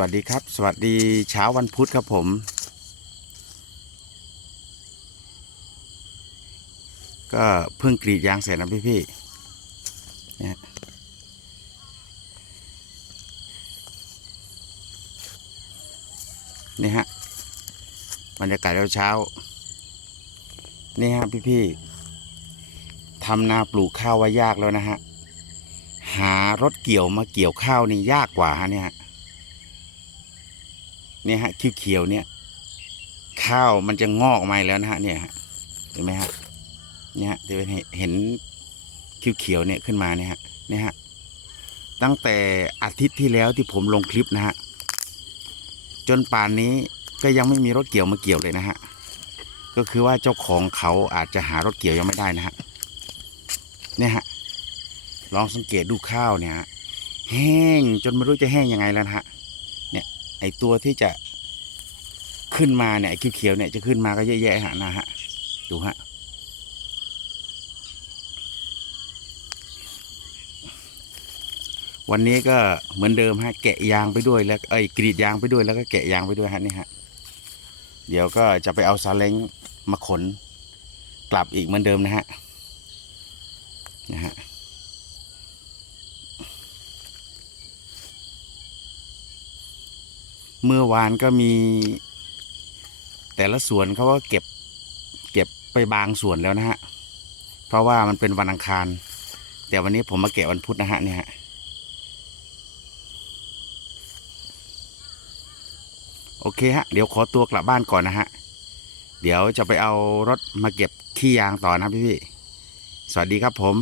วัสดีครับ สวัสดีเช้าวันพุธครับผม ก็เพิ่งกรีดยางเสร็จนะพี่พี่เนี่ยนี่ฮะบรรยากาศเช้า นี่ฮะพี่พี่ทำนาปลูกข้าวว่ายากแล้วนะฮะ หารถเกี่ยวมาเกี่ยวข้าวนี่ยากกว่าฮะเนี่ย เนี่ยฮะเขียวๆเนี่ย ข้าวมันจะงอกออกมาแล้วนะฮะเนี่ยฮะเห็นไหมฮะเนี่ยฮะจะเป็นเห็นเขียวๆเนี่ยขึ้นมาเนี่ยฮะเนี่ยฮะตั้งแต่อาทิตย์ที่แล้วที่ผมลงคลิปนะฮะจนป่านนี้ก็ยังไม่มีรถเกี่ยวมาเกี่ยวเลยนะฮะก็คือว่าเจ้าของเขาอาจจะหารถเกี่ยวยังไม่ได้นะฮะเนี่ยฮะลองสังเกตดูข้าวเนี่ยฮะแห้งจนไม่รู้จะแห้งยังไงแล้วนะฮะ ไอตัวที่จะขึ้นมาเนี่ยเขียวๆเนี่ยจะขึ้นมาก็เยอะแยะฮะนะฮะดูฮะวันนี้ก็เหมือนเดิมฮะแกะยางไปด้วยแล้วเอ้กรีดยางไปด้วยแล้วก็แกะยางไปด้วยฮะนี่ฮะเดี๋ยวก็จะไปเอาซาเล้งมาขนกลับอีกเหมือนเดิมนะฮะ เมื่อวานก็มี แต่ละสวนเขาก็เก็บ เก็บไปบางส่วนแล้วนะฮะ เพราะว่ามันเป็นวันอังคาร แต่วันนี้ผมมาแกะวันพุธนะฮะเนี่ยฮะโอเคฮะ เดี๋ยวขอตัวกลับบ้านก่อนนะฮะ เดี๋ยวจะไปเอารถมาเก็บขี้ยางต่อนะพี่พี่ สวัสดีครับผม